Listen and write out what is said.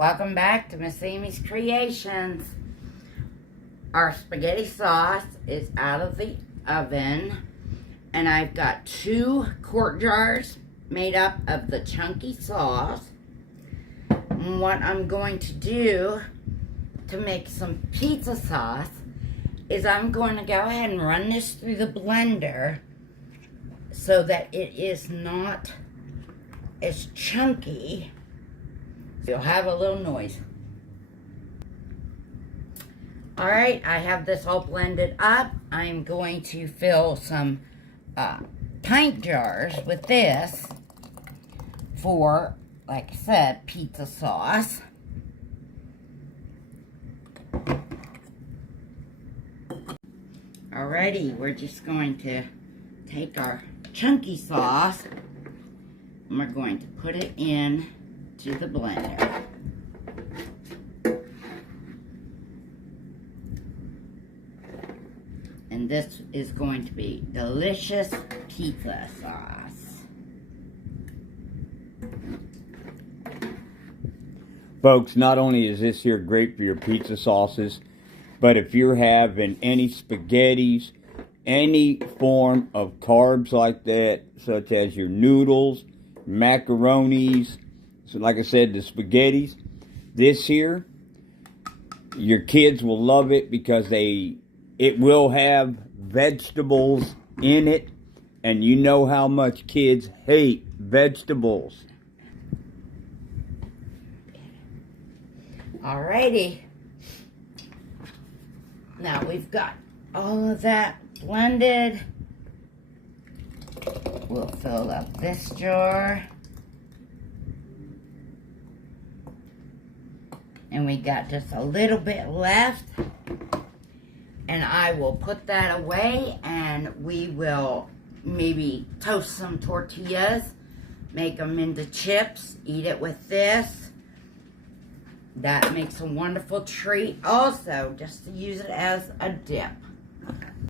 Welcome back to Miss Amy's Creations. Our spaghetti sauce is out of the oven, and I've got 2 quart jars made up of the chunky sauce. And what I'm going to do to make some pizza sauce is I'm going to go ahead and run this through the blender so that it is not as chunky. You'll have a little noise. Alright, I have this all blended up. I'm going to fill some pint jars with this for, like I said, pizza sauce. Alrighty, we're just going to take our chunky sauce and we're going to put it in to the blender. And this is going to be delicious pizza sauce. Folks, not only is this here great for your pizza sauces, but if you're having any spaghettis, any form of carbs like that, such as your noodles, macaronis, so like I said, the spaghettis, this here, your kids will love it because it will have vegetables in it, and you know how much kids hate vegetables. Alrighty. Now we've got all of that blended. We'll fill up this jar. And we got just a little bit left. And I will put that away and we will maybe toast some tortillas, make them into chips, eat it with this. That makes a wonderful treat also, just to use it as a dip.